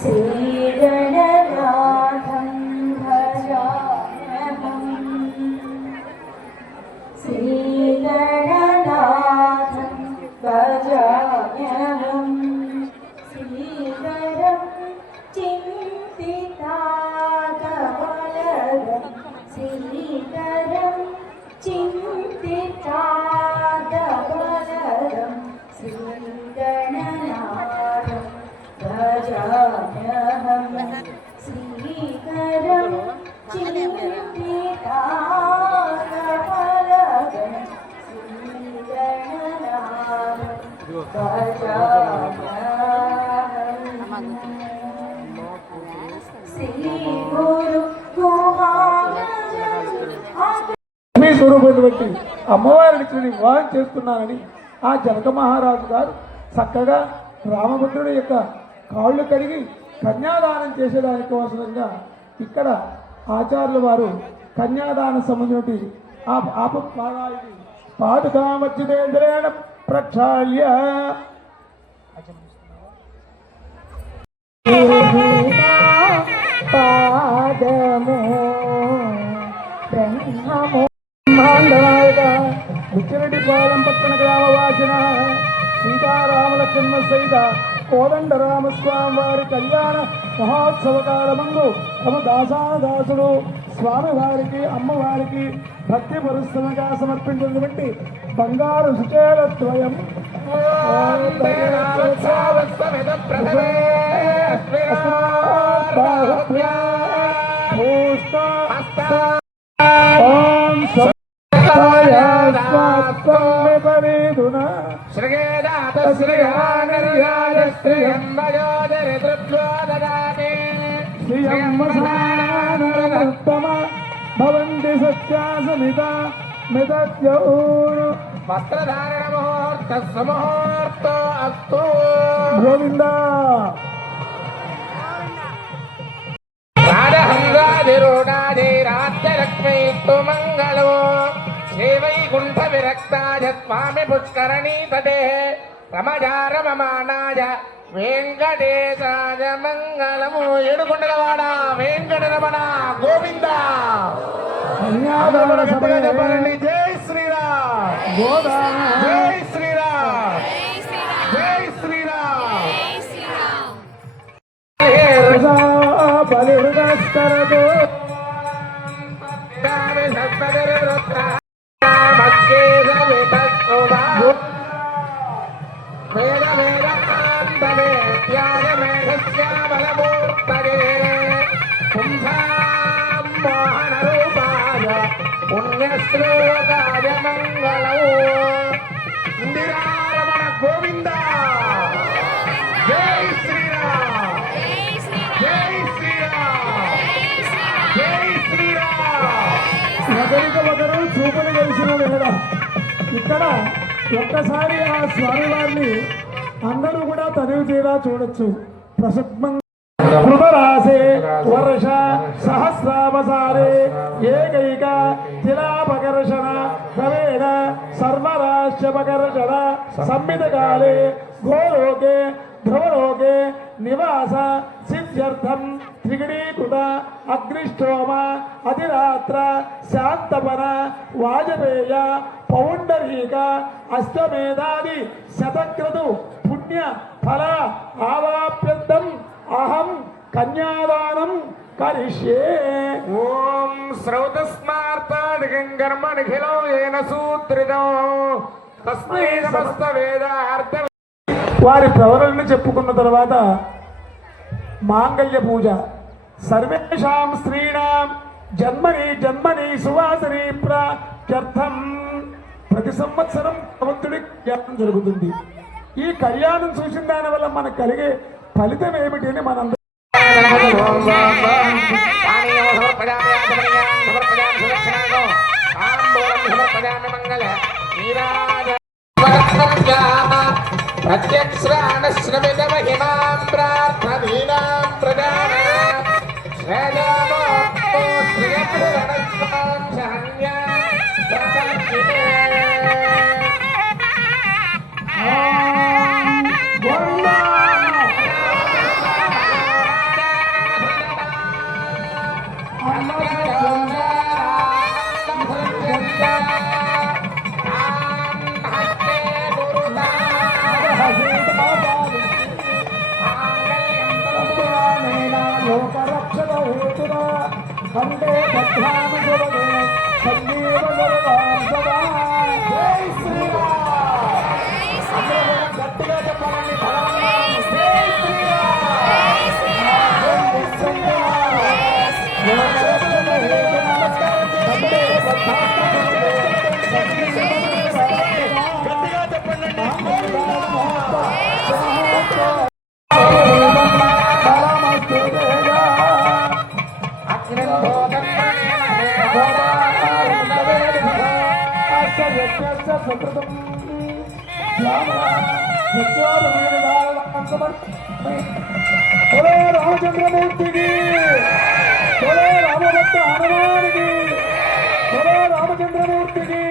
श्रीगणनाथं भजाम्यहम् श्रीगणनाथं भजाम्यहम् श्रीकरं चिन्तितागमनदं श्रीकरं चिन्तितागमनदं श्रीगणनाथं भजाम्यहम् श्रीकरं चिन्तितागमनदं श्रीगणनाथं भजाम्यहम् श्रीगुरु స్వరూపమైనటువంటి అమ్మవారిని వివాహం చేస్తున్నానని ఆ జనక మహారాజు గారు చక్కగా రామభద్రుడి యొక్క కాళ్ళు కడిగి కన్యాదానం చేసేదానికి అవసరంగా ఇక్కడ ఆచార్యుల వారు కన్యాదాన సంబంధించి ఆ పాపారాయుడి పాదుకామర్చితేంద్రేణ ప్రక్షాళ్య పాదము బ్రహ్మము ముచ్చిరెడ్డిపాలెం పట్టణ గ్రామవాసిన సీతారామలక్ష్మణ సహిత కోదండరామస్వామి వారి కళ్యాణ మహోత్సవ కాలమందు తమ దాసాదాసుడు స్వామివారికి అమ్మవారికి భక్తి పురస్సరంగా సమర్పించినటువంటి బంగారు సుచేలద్వయం భవంతి సత్యాసమిత మితౌ వస్త్రధారణ ముహూర్త సుముహూర్తో అస్తు గోవింద రాజహంసాధిరూఢాధిరాజ్యలక్ష్మీస్తు మంగళో శ్రీవైకుంఠ విరక్తాయ స్వామి పుష్కరణీ తదే రమజారమమానాయ వెంకటేశాయ మంగళము. ఏడుకొండలవాడ వెంకటరమణ గోవింద. జై శ్రీరామ్ జై శ్రీరామ్ జై శ్రీరామ్. బలిహృదస్తరదో వేద వేదాంతమే త్యాగమేఘశ్యామలమూర్తగే పుంసాం మోహనరూపాయ పుణ్యశ్లోకాయ మంగళం. ఇందిరారమణ గోవింద. జై శ్రీరామ్ జై శ్రీరామ్ జై శ్రీరామ్. ఒకరికొకరు చూపులు కలిసిన వేళ ఇక్కడ ఒక్కసారి ఆ స్వామివారిని అందరూ కూడా తనివి తీరా చూడొచ్చు. ప్రసక్మంగరాసే వర్ష సహస్రావసారే ఏకైక తిలాపకర్షణ క్రమేణ సర్వరాశ్యపకర్షణ సంమితకాలే గోలోకే ధ్రువలోకే నివాస సిద్ధ్యర్థం త్రిగుణీకృత అగ్నిష్టోమ అధిరాత్ర శాంతపన వాజపేయ పౌండరీక అష్టమేధాది శతక్రతు పుణ్య ఫల ఆవాప్యర్థం అహం కన్యాదానం కరిష్యే. ఓం శ్రౌతస్మార్తాదికం కర్మనిఖిలో ఏన సూత్రితం తస్మై సమస్త వేదార్థ. వారి ప్రవరణను చెప్పుకున్న తర్వాత మాంగళ్య పూజ. సర్వేషాం స్త్రీణాం జన్మని జన్మని సువాసని ప్రార్థం. ప్రతి సంవత్సరం భగవంతుడి కళ్యాణం జరుగుతుంది. ఈ కళ్యాణం చూసిన దాని వల్ల మనకు కలిగే ఫలితం ఏమిటి అని మనందరం ప్రత్యక్ష మహిమాం ప్రార్థనీనాం ప్రదాన వందే దధ్యామ గురవే సంజీవ గురవాం సదా. జై శ్రీరామ్. అందరూ కూడా గట్టిగా చెప్పాలండి. బలవంగా. జై శ్రీరామ్. జై శ్రీరామ్. గట్టిగా చెప్పండి. రామచంద్రమూర్తికి రామభక్త హనుమానికి రామచంద్రమూర్తికి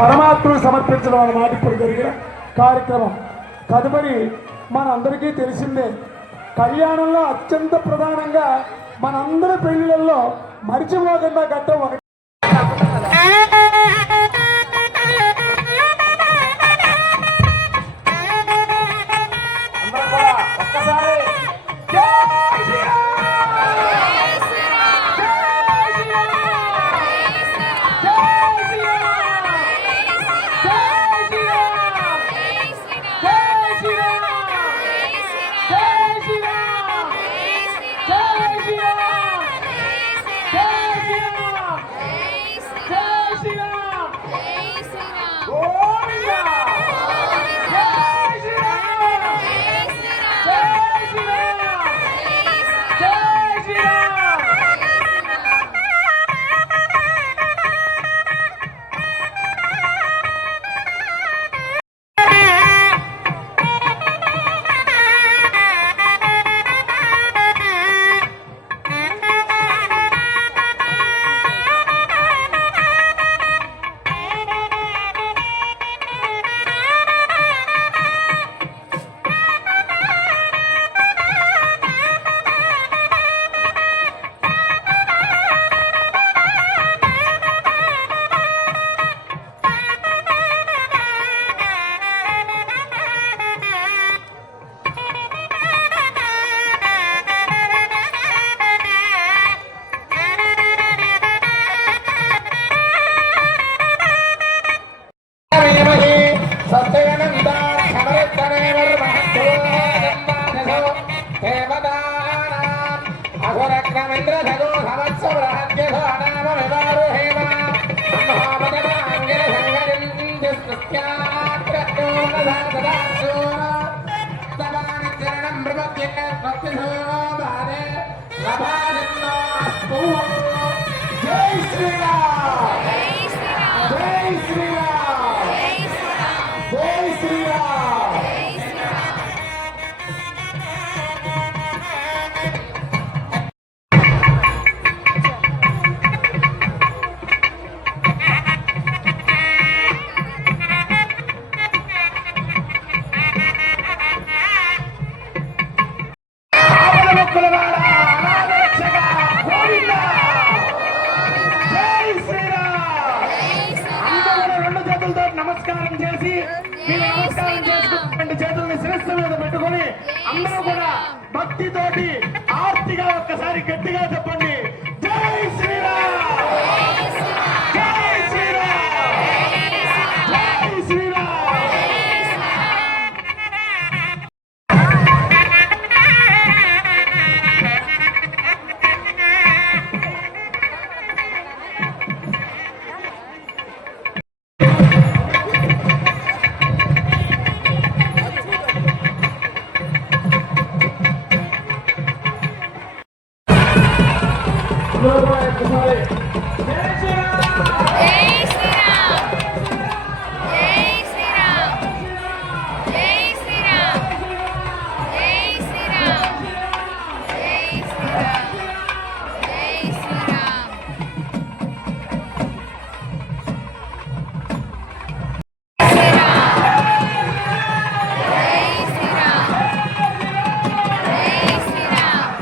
పరమాత్మను సమర్పించడం అన్నమాట ఇప్పుడు జరిగిన కార్యక్రమం. తదుపరి మనందరికీ తెలిసిందే, కళ్యాణంలో అత్యంత ప్రధానంగా మనందరి పెళ్లిళ్ళల్లో మరిచిపోకుండా ఘట్టం ఒకటి. నమస్కారం చేసి మీరు నమస్కారం చేసుకుని రెండు చేతుల్ని శిరస్సు మీద పెట్టుకొని అందరూ కూడా భక్తితోటి ఆర్తిగా ఒక్కసారి గట్టిగా చెప్పండి, జై శ్రీరామ్, జై ఒకసారి జై శ్రీరామ్. జై శ్రీరామ్ జై శ్రీరామ్ జై శ్రీరామ్ జై శ్రీరామ్ జై శ్రీరామ్ జై శ్రీరామ్ జై శ్రీరామ్ జై శ్రీరామ్